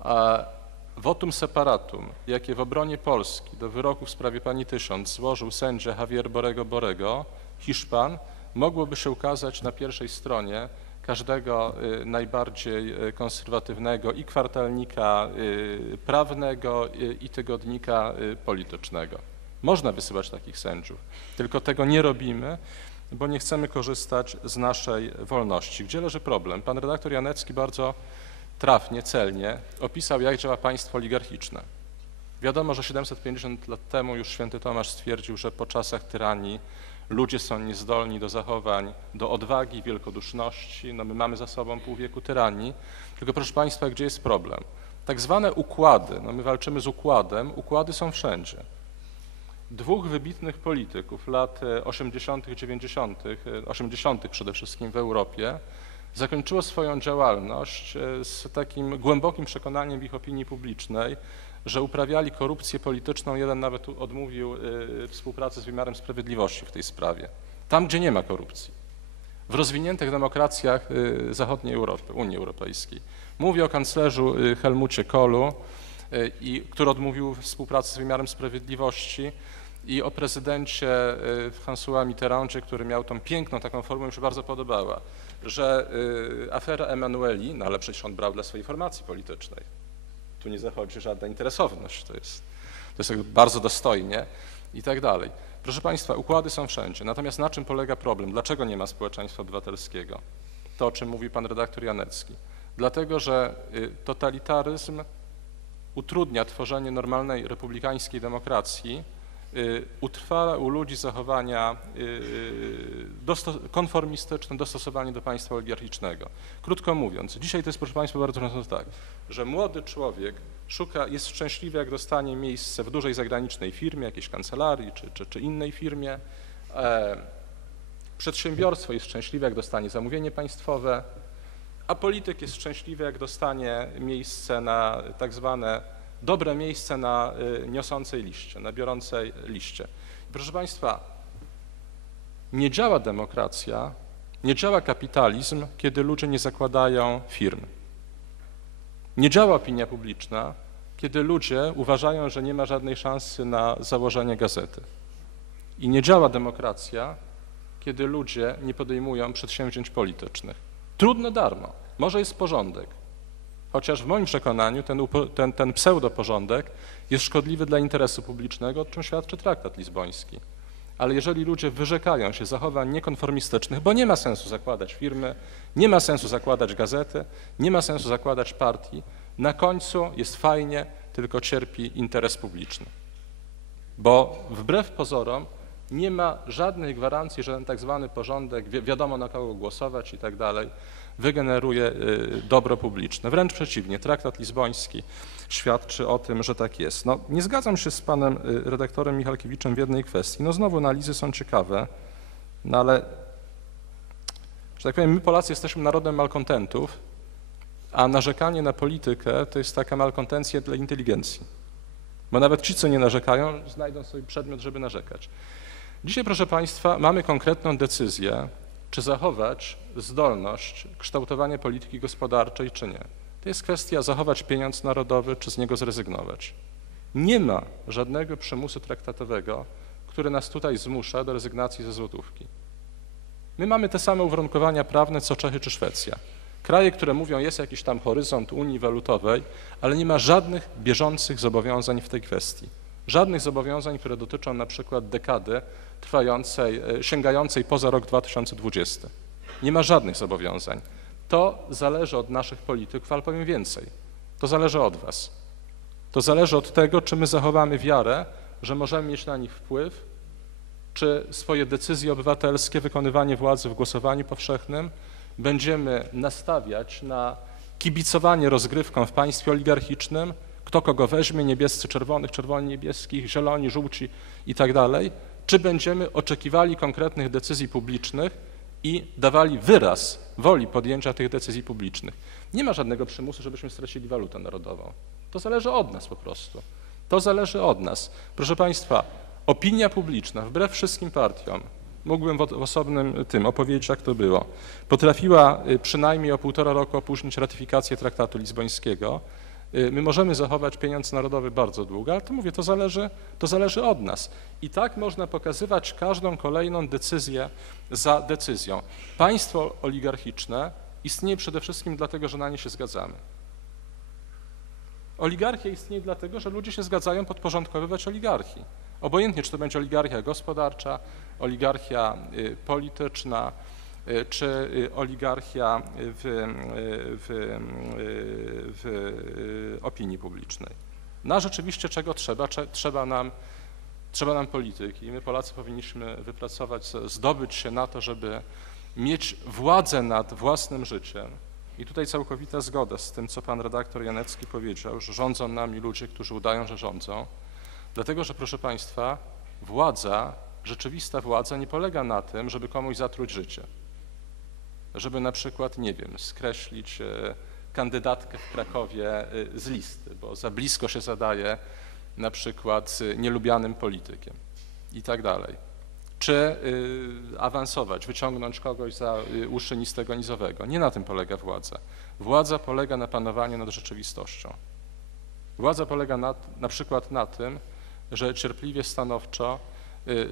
A votum separatum, jakie w obronie Polski do wyroku w sprawie pani Tysiąc złożył sędzia Javier Borego Borego, Hiszpan, mogłoby się ukazać na pierwszej stronie każdego y, najbardziej y, konserwatywnego i kwartalnika y, prawnego i tygodnika politycznego. Można wysyłać takich sędziów, tylko tego nie robimy, bo nie chcemy korzystać z naszej wolności. Gdzie leży problem? Pan redaktor Janecki bardzo trafnie, celnie opisał, jak działa państwo oligarchiczne. Wiadomo, że 750 lat temu już święty Tomasz stwierdził, że po czasach tyranii ludzie są niezdolni do zachowań, do odwagi, wielkoduszności. No my mamy za sobą pół wieku tyranii. Tylko proszę Państwa, gdzie jest problem? Tak zwane układy, no my walczymy z układem, układy są wszędzie. Dwóch wybitnych polityków lat 80., 90., 80. przede wszystkim w Europie zakończyło swoją działalność e, z takim głębokim przekonaniem w ich opinii publicznej, że uprawiali korupcję polityczną. Jeden nawet odmówił y, współpracy z wymiarem sprawiedliwości w tej sprawie. Tam, gdzie nie ma korupcji. W rozwiniętych demokracjach y, zachodniej Europy, Unii Europejskiej. Mówię o kanclerzu Helmucie Kohlu, który odmówił współpracy z wymiarem sprawiedliwości i o prezydencie François Mitterrandzie, który miał tą piękną taką formę, mi się bardzo podobała, że afera Emanueli, no ale przecież on brał dla swojej formacji politycznej, tu nie zachodzi żadna interesowność, to jest, to jest bardzo dostojnie i tak dalej. Proszę Państwa, układy są wszędzie, natomiast na czym polega problem? Dlaczego nie ma społeczeństwa obywatelskiego? To, o czym mówi pan redaktor Janecki. Dlatego, że y, totalitaryzm utrudnia tworzenie normalnej republikańskiej demokracji, Y, utrwala u ludzi zachowania y, y, konformistyczne, dostosowanie do państwa oligarchicznego. Krótko mówiąc, dzisiaj to jest proszę Państwa bardzo często tak, że młody człowiek szuka, jest szczęśliwy jak dostanie miejsce w dużej zagranicznej firmie, jakiejś kancelarii czy, czy, czy innej firmie, e, przedsiębiorstwo jest szczęśliwe jak dostanie zamówienie państwowe, a polityk jest szczęśliwy jak dostanie miejsce na tak zwane dobre miejsce na y, niosącej liście, na biorącej liście. Proszę Państwa, nie działa demokracja, nie działa kapitalizm, kiedy ludzie nie zakładają firm. Nie działa opinia publiczna, kiedy ludzie uważają, że nie ma żadnej szansy na założenie gazety. I nie działa demokracja, kiedy ludzie nie podejmują przedsięwzięć politycznych. Trudno darmo, może jest porządek, Chociaż w moim przekonaniu ten, ten, ten pseudoporządek jest szkodliwy dla interesu publicznego, o czym świadczy traktat lizboński. Ale jeżeli ludzie wyrzekają się zachowań niekonformistycznych, bo nie ma sensu zakładać firmy, nie ma sensu zakładać gazety, nie ma sensu zakładać partii, na końcu jest fajnie, tylko cierpi interes publiczny. Bo wbrew pozorom nie ma żadnej gwarancji, że ten tak zwany porządek, wi wiadomo na kogo głosować i tak dalej, wygeneruje y, dobro publiczne. Wręcz przeciwnie, traktat lizboński świadczy o tym, że tak jest. No, nie zgadzam się z panem y, redaktorem Michalkiewiczem w jednej kwestii. No znowu analizy są ciekawe, no ale, że tak powiem, my Polacy jesteśmy narodem malkontentów, a narzekanie na politykę to jest taka malkontencja dla inteligencji. Bo nawet ci, co nie narzekają, znajdą sobie przedmiot, żeby narzekać. Dzisiaj, proszę Państwa, mamy konkretną decyzję, czy zachować zdolność kształtowania polityki gospodarczej, czy nie. To jest kwestia zachować pieniądz narodowy, czy z niego zrezygnować. Nie ma żadnego przymusu traktatowego, który nas tutaj zmusza do rezygnacji ze złotówki. My mamy te same uwarunkowania prawne, co Czechy czy Szwecja. Kraje, które mówią, jest jakiś tam horyzont Unii Walutowej, ale nie ma żadnych bieżących zobowiązań w tej kwestii. Żadnych zobowiązań, które dotyczą na przykład dekady trwającej, e, sięgającej poza rok 2020. Nie ma żadnych zobowiązań. To zależy od naszych polityków, ale powiem więcej. To zależy od was. To zależy od tego, czy my zachowamy wiarę, że możemy mieć na nich wpływ, czy swoje decyzje obywatelskie, wykonywanie władzy w głosowaniu powszechnym będziemy nastawiać na kibicowanie rozgrywką w państwie oligarchicznym, kto kogo weźmie, niebiescy czerwonych, czerwoni niebieskich, zieloni, żółci i tak dalej, czy będziemy oczekiwali konkretnych decyzji publicznych i dawali wyraz woli podjęcia tych decyzji publicznych. Nie ma żadnego przymusu, żebyśmy stracili walutę narodową. To zależy od nas po prostu. To zależy od nas. Proszę Państwa, opinia publiczna, wbrew wszystkim partiom, mógłbym w osobnym tym opowiedzieć, jak to było, potrafiła y, przynajmniej o półtora roku opóźnić ratyfikację traktatu lizbońskiego, My możemy zachować pieniądz narodowy bardzo długo, ale to mówię, to zależy, to zależy od nas. I tak można pokazywać każdą kolejną decyzję za decyzją. Państwo oligarchiczne istnieje przede wszystkim dlatego, że na nie się zgadzamy. Oligarchia istnieje dlatego, że ludzie się zgadzają podporządkowywać oligarchii. Obojętnie, czy to będzie oligarchia gospodarcza, oligarchia y, polityczna, y, czy y, oligarchia w, y, w, y, w opinii publicznej. Na rzeczywiście czego trzeba? Trzeba nam, trzeba nam polityki. I my Polacy powinniśmy wypracować, zdobyć się na to, żeby mieć władzę nad własnym życiem. I tutaj całkowita zgoda z tym, co pan redaktor Janecki powiedział, że rządzą nami ludzie, którzy udają, że rządzą. Dlatego, że proszę państwa, władza, rzeczywista władza nie polega na tym, żeby komuś zatruć życie. Żeby na przykład, nie wiem, skreślić e, kandydatkę w Krakowie e, z listy, bo za blisko się zadaje na przykład z nielubianym politykiem i tak dalej. Czy awansować, wyciągnąć kogoś za uszy nistego nizowego. Nie na tym polega władza. Władza polega na panowaniu nad rzeczywistością. Władza polega na, na przykład na tym, że cierpliwie, stanowczo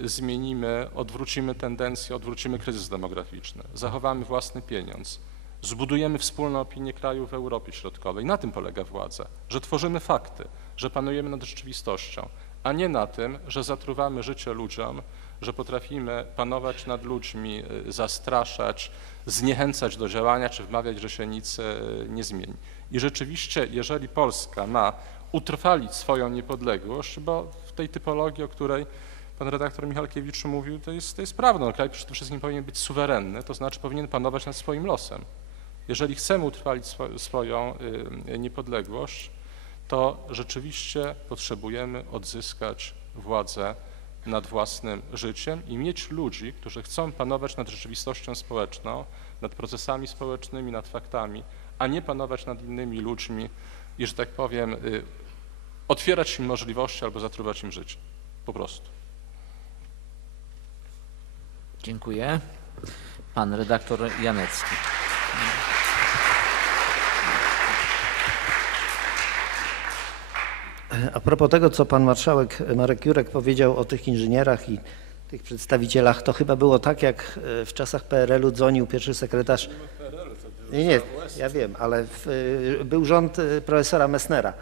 zmienimy, odwrócimy tendencję, odwrócimy kryzys demograficzny, zachowamy własny pieniądz, zbudujemy wspólną opinię krajów w Europie Środkowej. Na tym polega władza, że tworzymy fakty, że panujemy nad rzeczywistością, a nie na tym, że zatruwamy życie ludziom, że potrafimy panować nad ludźmi, y, zastraszać, zniechęcać do działania, czy wmawiać, że się nic y, nie zmieni. I rzeczywiście, jeżeli Polska ma utrwalić swoją niepodległość, bo w tej typologii, o której pan redaktor Michalkiewicz mówił, to jest, to jest prawda. No, kraj przede wszystkim powinien być suwerenny, to znaczy powinien panować nad swoim losem. Jeżeli chcemy utrwalić swo, swoją y, niepodległość, to rzeczywiście potrzebujemy odzyskać władzę nad własnym życiem i mieć ludzi, którzy chcą panować nad rzeczywistością społeczną, nad procesami społecznymi, nad faktami, a nie panować nad innymi ludźmi i, że tak powiem, y, otwierać im możliwości albo zatruwać im życie. Po prostu. Dziękuję. Pan redaktor Janecki. A propos tego, co pan marszałek Marek Jurek powiedział o tych inżynierach i tych przedstawicielach, to chyba było tak, jak e, w czasach PRL-u dzwonił pierwszy sekretarz. Nie, nie, ja wiem, ale w, e, był rząd e, profesora Messnera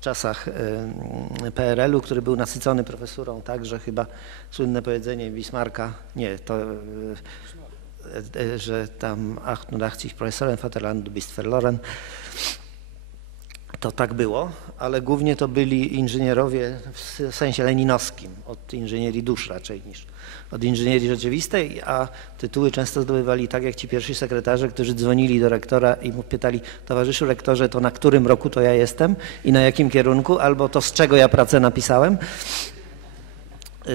w czasach e, PRL-u, który był nasycony profesurą, tak, że chyba słynne powiedzenie Bismarcka, nie, to, e, e, że tam ach, nun 80 profesorem Vaterland, du bist verloren, to tak było, ale głównie to byli inżynierowie w sensie leninowskim, od inżynierii dusz raczej niż od inżynierii rzeczywistej, a tytuły często zdobywali tak jak ci pierwsi sekretarze, którzy dzwonili do rektora i mu pytali, towarzyszu rektorze, to na którym roku to ja jestem i na jakim kierunku, albo to z czego ja pracę napisałem.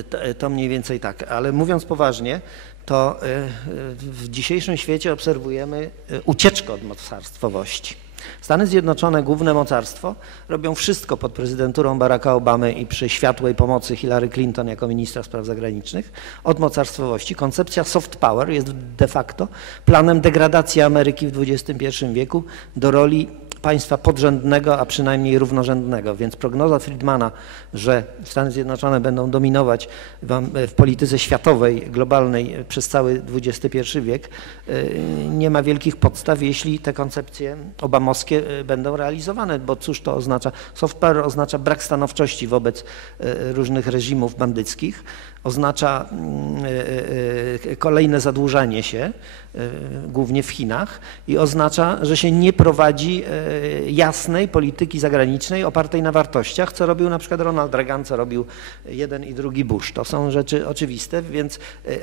To, to mniej więcej tak, ale mówiąc poważnie, to y, y, w dzisiejszym świecie obserwujemy y, ucieczkę od mocarstwowości. Stany Zjednoczone, główne mocarstwo, robią wszystko pod prezydenturą Baracka Obamy i przy światłej pomocy Hillary Clinton jako ministra spraw zagranicznych od mocarstwowości. Koncepcja soft power jest de facto planem degradacji Ameryki w XXI wieku do roli państwa podrzędnego, a przynajmniej równorzędnego. Więc prognoza Friedmana, że Stany Zjednoczone będą dominować w, w polityce światowej, globalnej przez cały XXI wiek, y, nie ma wielkich podstaw, jeśli te koncepcje obamowskie będą realizowane, bo cóż to oznacza? Soft power oznacza brak stanowczości wobec różnych reżimów bandyckich, oznacza mm, y, y, kolejne zadłużanie się, głównie w Chinach i oznacza, że się nie prowadzi jasnej polityki zagranicznej opartej na wartościach, co robił na przykład Ronald Reagan, co robił jeden i drugi Bush. To są rzeczy oczywiste, więc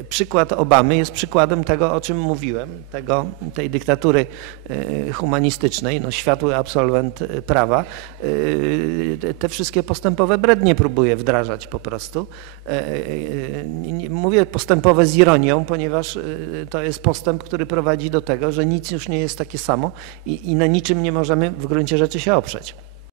przykład Obamy jest przykładem tego, o czym mówiłem, tego, tej dyktatury humanistycznej, no światły absolwent prawa, te wszystkie postępowe brednie próbuje wdrażać po prostu. Mówię postępowe z ironią, ponieważ to jest postęp, który prowadzi do tego, że nic już nie jest takie samo i, i na niczym nie możemy w gruncie rzeczy się oprzeć.